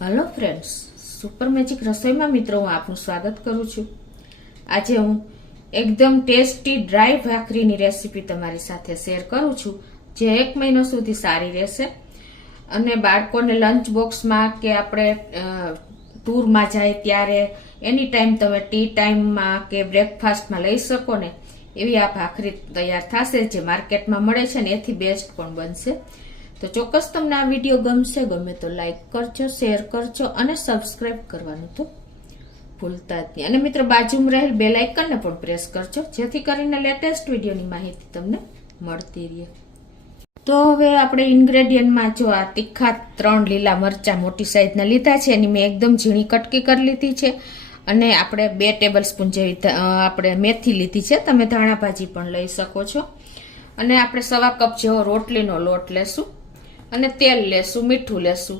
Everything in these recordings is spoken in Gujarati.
હેલો ફ્રેન્ડ્સ, સુપર મેજિક રસોઈમાં મિત્રો હું આપનું સ્વાગત કરું છું। આજે હું એકદમ ટેસ્ટી ડ્રાય ભાખરીની રેસીપી તમારી સાથે શેર કરું છું, જે 1 મહિનો સુધી સારી રહેશે અને બાળકોને લંચ બોક્સમાં કે આપણે ટૂરમાં જાય ત્યારે એની ટાઈમ તમે ટી ટાઈમમાં કે બ્રેકફાસ્ટમાં લઈ શકો ને એવી આ ભાખરી તૈયાર થશે, જે માર્કેટમાં મળે છે ને એથી બેસ્ટ પણ બનશે। તો ચોક્કસ તમને આ વિડીયો ગમશે, ગમે તો લાઈક કરજો, શેર કરજો અને સબસ્ક્રાઇબ કરવાનું તો ભૂલતા જ નહીં। અને મિત્રો બાજુમાં રહેલ બેલ આઇકનને પણ પ્રેસ કરજો, જેથી કરીને લેટેસ્ટ વિડીયોની માહિતી તમને મળતી રહે। તો હવે આપણે ઇન્ગ્રેડિયન્ટમાં જો આ તીખા 3 લીલા મરચા મોટી સાઈઝના લીધા છે, એની મેં એકદમ ઝીણી કટકી કરી લીધી છે અને આપણે 2 ટેબલ સ્પૂન જેવી આપણે મેથી લીધી છે, તમે ધાણા ભાજી પણ લઈ શકો છો। અને આપણે 1/4 કપ જેવો રોટલીનો લોટ લેશું અને તેલ લેશું, મીઠું લેશું।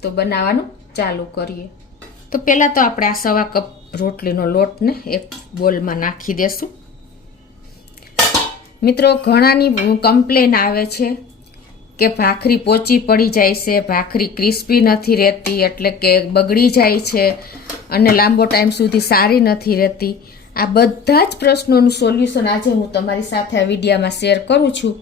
તો બનાવવાનું ચાલુ કરીએ। તો પહેલા તો આપણે આ 1/4 કપ રોટલીનો લોટને એક બોલમાં નાખી દેશું। મિત્રો ઘણાની કમ્પ્લેન આવે છે કે ભાખરી પોચી પડી જાય છે, ભાખરી ક્રિસ્પી નથી રહેતી, એટલે કે બગડી જાય છે અને લાંબો ટાઈમ સુધી સારી નથી રહેતી। આ બધા જ પ્રશ્નોનું સોલ્યુશન આજે હું તમારી સાથે આ વિડીયોમાં શેર કરું છું।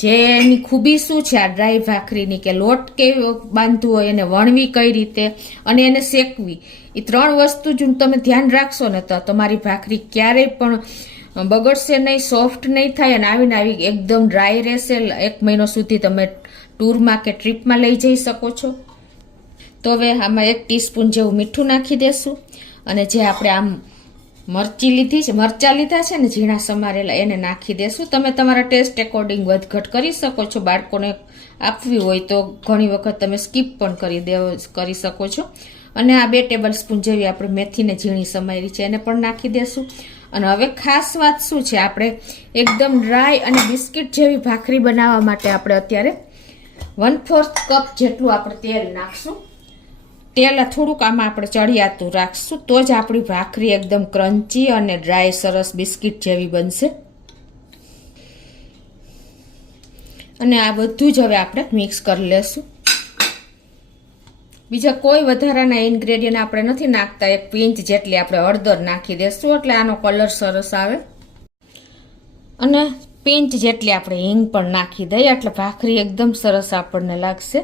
જેની ખૂબી શું છે આ ડ્રાય ભાખરીની, કે લોટ કેવો બાંધવો હોય, એને વણવી કઈ રીતે અને એને શેકવી, એ 3 વસ્તુ જો તમે ધ્યાન રાખશો ને તો તમારી ભાખરી ક્યારેય પણ બગડશે નહીં, સોફ્ટ નહીં થાય અને આવીને આવી એકદમ ડ્રાય રહેશે। 1 મહિનો સુધી તમે ટૂરમાં કે ટ્રીપમાં લઈ જઈ શકો છો। તો હવે આમાં 1 ટીસ્પૂન જેવું મીઠું નાખી દેશું અને જે આપણે આમ મરચા લીધા છે ને ઝીણા સમારેલા, એને નાખી દેશું। તમે તમારા ટેસ્ટ એકોર્ડિંગ વધઘટ કરી શકો છો, બાળકોને આપવી હોય તો ઘણી વખત તમે સ્કીપ પણ કરી શકો છો। અને આ 2 ટેબલ સ્પૂન જેવી આપણે મેથીને ઝીણી સમારી છે એને પણ નાખી દેશું। અને હવે ખાસ વાત શું છે, આપણે એકદમ ડ્રાય અને બિસ્કિટ જેવી ભાખરી બનાવવા માટે આપણે અત્યારે 1/4 કપ જેટલું આપણે તેલ નાખશું। તેલ થોડુંક આમાં આપણે ચડિયાતું રાખશું, તો જ આપણી ભાખરી એકદમ ક્રન્ચી અને ડ્રાય સરસ બિસ્કિટ જેવી બનશે। અને આ બધું જ હવે આપણે મિક્સ કરી લેશું। બીજા કોઈ વધારાના ઇન્ગ્રેડિયન્ટ આપણે નથી નાખતા, 1 પિંચ જેટલી આપણે હળદર નાખી દેશું એટલે આનો કલર સરસ આવે। અને પિંચ જેટલી આપણે હિંગ પણ નાખી દઈએ એટલે ભાખરી એકદમ સરસ આપણને લાગશે।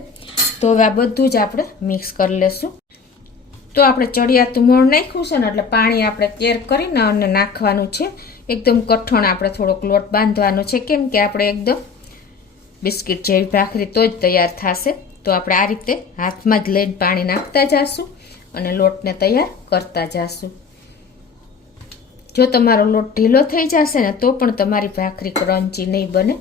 તો હવે આ બધું જ આપણે મિક્સ કરી લેશું। તો આપણે ચડિયાતું મોણ નાખ્યું છે ને એટલે પાણી આપણે કેર કરીને અને નાખવાનું છે, એકદમ કઠણ આપણે થોડોક લોટ બાંધવાનો છે, કેમ કે આપણે એકદમ બિસ્કિટ જેવી ભાખરી તો જ તૈયાર થશે। તો આપણે આ રીતે હાથમાં જ લઈને પાણી નાખતા જઈશું અને લોટને તૈયાર કરતા જઈશું। જો તમારો લોટ ઢીલો થઈ જશે ને તો પણ તમારી ભાખરી ક્રન્ચી નહીં બને।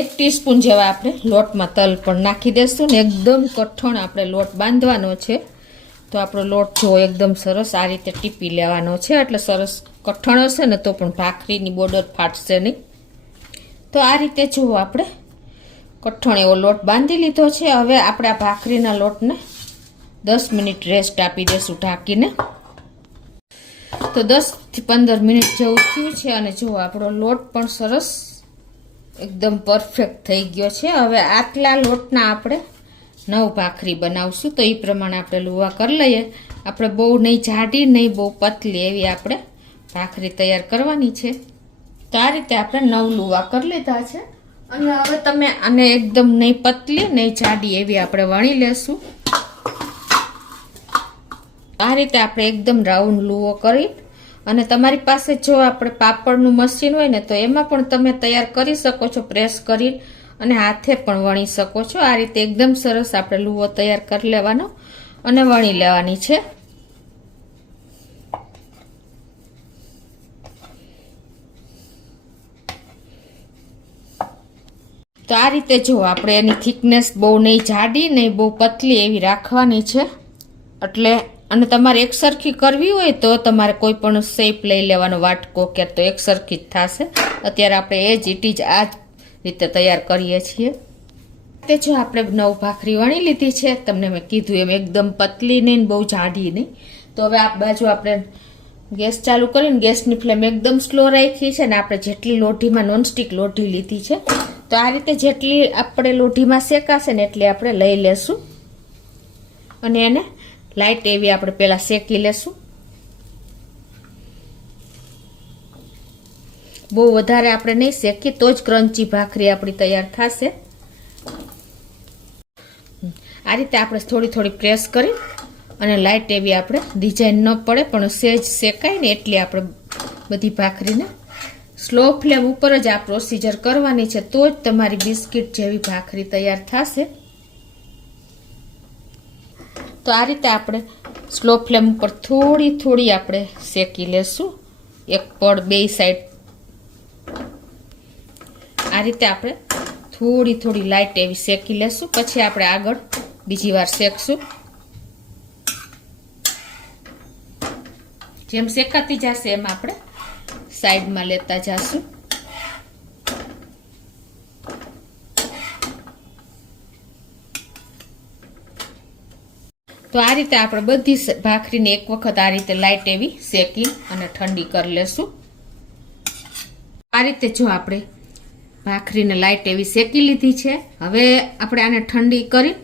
1 ટીસ્પૂન જેવા આપણે લોટમાં તલ પણ નાખી દેશું ને એકદમ કઠણ આપણે લોટ બાંધવાનો છે। તો આપણો લોટ જો એકદમ સરસ આ રીતે ટીપી લેવાનો છે, એટલે સરસ કઠણ હશે ને તો પણ ભાખરીની બોર્ડર ફાટશે નહીં। તો આ રીતે જો આપણે કઠણ એવો લોટ બાંધી લીધો છે। હવે આપણે આ ભાખરીના લોટને 10 મિનિટ રેસ્ટ આપી દેશું ઢાંકીને। તો 10 થી 15 મિનિટ જેવું થયું છે અને જો આપણો લોટ પણ સરસ એકદમ પરફેક્ટ થઈ ગયો છે। હવે આટલા લોટના આપણે 9 ભાખરી બનાવશું, તો એ પ્રમાણે આપણે લુવા કરી લઈએ। આપણે બહુ નહીં જાડી નહીં બહુ પતલી એવી આપણે ભાખરી તૈયાર કરવાની છે। તો આ રીતે આપણે 9 લુવા કરી લીધા છે અને હવે તમે આને એકદમ નહીં પતલી નહીં જાડી એવી આપણે વણી લેશું। આ રીતે આપણે એકદમ રાઉન્ડ લુવો કરી અને તમારી પાસે જો આપણે પાપડનું મશીન હોય ને તો એમાં પણ તમે તૈયાર કરી શકો છો, પ્રેસ કરી અને હાથે પણ વણી શકો છો। આ રીતે એકદમ સરસ આપણે લુવો તૈયાર કરી લેવાનો અને વણી લેવાની છે। તો આ રીતે જો આપણે એની થિકનેસ બહુ નહીં જાડી નહીં બહુ પતલી એવી રાખવાની છે, એટલે અને તમારે એકસરખી કરવી હોય તો તમારે કોઈ પણ શેપ લઈ લેવાનો, વાટકો કે તો એકસરખી જ થશે। અત્યારે આપણે એ જ ઇટ આ જ રીતે તૈયાર કરીએ છીએ। તે જો આપણે 9 ભાખરી વણી લીધી છે, તમને મેં કીધું એમ એકદમ પતલી નહીં બહુ જાડી નહીં। તો હવે આ બાજુ આપણે ગેસ ચાલુ કરીને ગેસની ફ્લેમ એકદમ સ્લો રાખી છે ને આપણે જેટલી લોઢીમાં નોનસ્ટિક લોઢી લીધી છે તો આ રીતે જેટલી આપણે લોઢીમાં શેકાશે ને એટલી આપણે લઈ લેશું અને એને લાઈટ એવી આપણે પહેલા શેકી લેશું. બહુ વધારે આપણે નહીં શેકી તો જ ક્રન્ચી ભાખરી આપણી તૈયાર થશે. આ રીતે આપણે થોડી થોડી પ્રેસ કરી અને લાઈટ એવી આપણે ડિઝાઇન ન પડે પણ સેજ શેકાય ને એટલી આપણે બધી ભાખરીને સ્લો ફ્લેમ ઉપર જ આ પ્રોસીજર કરવાની છે, તો જ તમારી બિસ્કિટ જેવી ભાખરી તૈયાર થશે. તો આ રીતે આપણે સ્લો ફ્લેમ ઉપર થોડી થોડી આપણે શેકી લેશું, એક પડ બે સાઈડ. આ રીતે આપણે થોડી થોડી લાઈટ એવી શેકી લેશું, પછી આપણે આગળ બીજી વાર શેકશું. જેમ શેકાતી જશે એમ આપણે સાઈડમાં લેતા જશું. તો આ રીતે આપણે બધી ભાખરીને એક વખત આ રીતે લાઈટ એવી શેકી અને ઠંડી કરી લેશું. આ રીતે જો આપણે ભાખરીને લાઈટ એવી શેકી લીધી છે, હવે આપણે આને ઠંડી કરી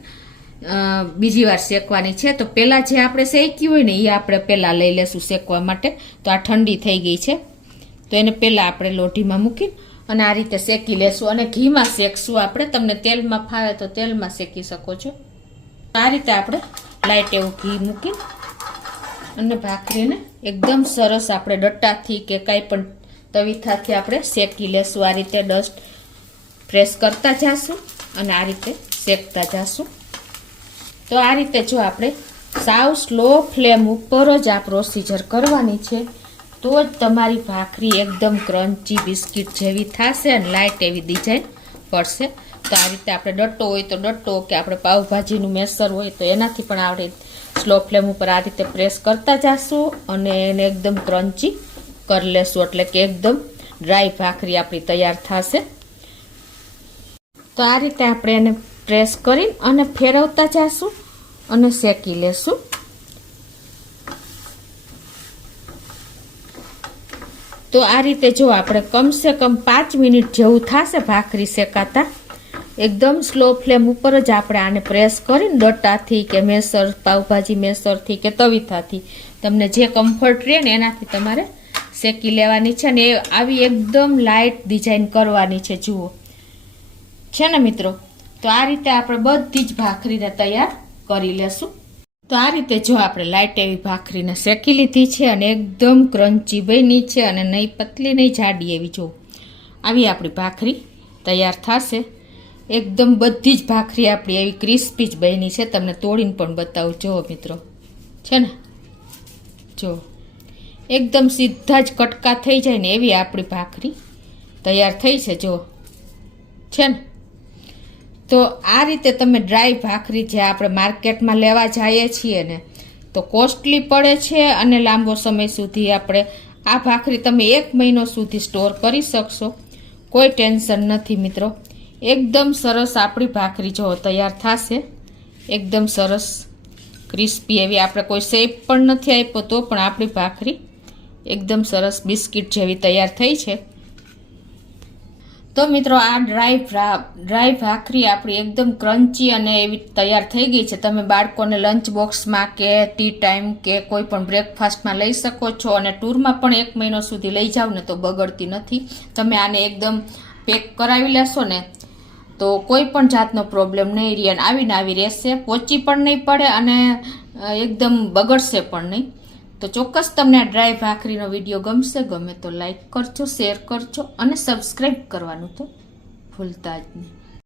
બીજી વાર શેકવાની છે. તો પહેલાં જે આપણે શેક્યું હોય ને એ આપણે પહેલાં લઈ લેશું શેકવા માટે. તો આ ઠંડી થઈ ગઈ છે તો એને પહેલાં આપણે લોઢીમાં મૂકી અને આ રીતે શેકી લેશું અને ઘીમાં શેકશું આપણે. તમને તેલમાં ફાવે તો તેલમાં શેકી શકો છો. આ રીતે આપણે લાઈટ એવું ઘી મૂકી અને ભાખરીને એકદમ સરસ આપણે ડટ્ટાથી કે કાંઈ પણ તવીથાથી આપણે શેકી લેશું. આ રીતે ડસ્ટ પ્રેસ કરતા જશું અને આ રીતે શેકતા જશું. તો આ રીતે જો આપણે સાવ સ્લો ફ્લેમ ઉપર જ આ પ્રોસીજર કરવાની છે, તો જ તમારી ભાખરી એકદમ ક્રન્ચી બિસ્કિટ જેવી થશે અને લાઈટ એવી ડિઝાઇન પડશે. તો આ રીતે આપણે ડટ્ટો હોય તો ડટ્ટો કે આપણે પાવભાજીનું મેસર હોય તો એનાથી પણ આપણે સ્લો ફ્લેમ ઉપર આ રીતે પ્રેસ કરતા જશું અને એને એકદમ ક્રન્ચી કરી લેશું, એટલે કે એકદમ ડ્રાય ભાખરી આપણી તૈયાર થશે. તો આ રીતે આપણે એને પ્રેસ કરી અને ફેરવતા જશું અને શેકી લેશું. તો આ રીતે જો આપણે કમસે કમ 5 મિનિટ જેવું થશે ભાખરી શેકાતા. એકદમ સ્લો ફ્લેમ ઉપર જ આપણે આને પ્રેસ કરીને ડટ્ટાથી કે મેસર પાવભાજી મેસરથી કે તવીથાથી તમને જે કમ્ફર્ટ રહે ને એનાથી તમારે શેકી લેવાની છે. અને આવી એકદમ લાઇટ ડિઝાઇન કરવાની છે, જુઓ છે ને મિત્રો. તો આ રીતે આપણે બધી જ ભાખરીને તૈયાર કરી લેશું. તો આ રીતે જો આપણે લાઇટ એવી ભાખરીને શેકી લીધી છે અને એકદમ ક્રન્ચી બની છે અને નહીં પતલી નહીં જાડી એવી, જો આવી આપણી ભાખરી તૈયાર થશે. એકદમ બધી જ ભાખરી આપણી એવી ક્રિસ્પી જ બની છે. તમને તોડીને પણ બતાવું, જુઓ મિત્રો, છે ને, જો એકદમ સીધા જ કટકા થઈ જાય ને એવી આપણી ભાખરી તૈયાર થઈ છે, જો છે ને. તો આ રીતે તમે ડ્રાય ભાખરી જે આપણે માર્કેટમાં લેવા જઈએ છીએ ને તો કોસ્ટલી પડે છે અને લાંબો સમય સુધી આપણે આ ભાખરી તમે 1 મહિનો સુધી સ્ટોર કરી શકશો, કોઈ ટેન્શન નથી મિત્રો. એકદમ સરસ આપણી ભાખરી જો તૈયાર થશે, એકદમ સરસ ક્રિસ્પી એવી. આપણે કોઈ શેપ પણ નથી આપ્યો તો પણ આપણી ભાખરી એકદમ સરસ બિસ્કિટ જેવી તૈયાર થઈ છે. તો મિત્રો આ ડ્રાય ભાખરી આપણી એકદમ ક્રન્ચી અને એવી તૈયાર થઈ ગઈ છે. તમે બાળકોને લંચ બોક્સમાં કે ટી ટાઈમ કે કોઈ પણ બ્રેકફાસ્ટમાં લઈ શકો છો અને ટૂરમાં પણ 1 મહિનો સુધી લઈ જાઓ ને તો બગડતી નથી. તમે આને એકદમ પેક કરાવી લેશો ને તો કોઈ પણ જાતનો પ્રોબ્લેમ નહીં રહે, આવી રહેશે, પોચી પણ નહીં પડે અને એકદમ બગડશે પણ નહીં. તો ચોક્કસ તમને આ ડ્રાય ભાખરીનો વિડીયો ગમે તો લાઈક કરજો, શેર કરજો અને સબસ્ક્રાઈબ કરવાનું તો ભૂલતા જ નહીં.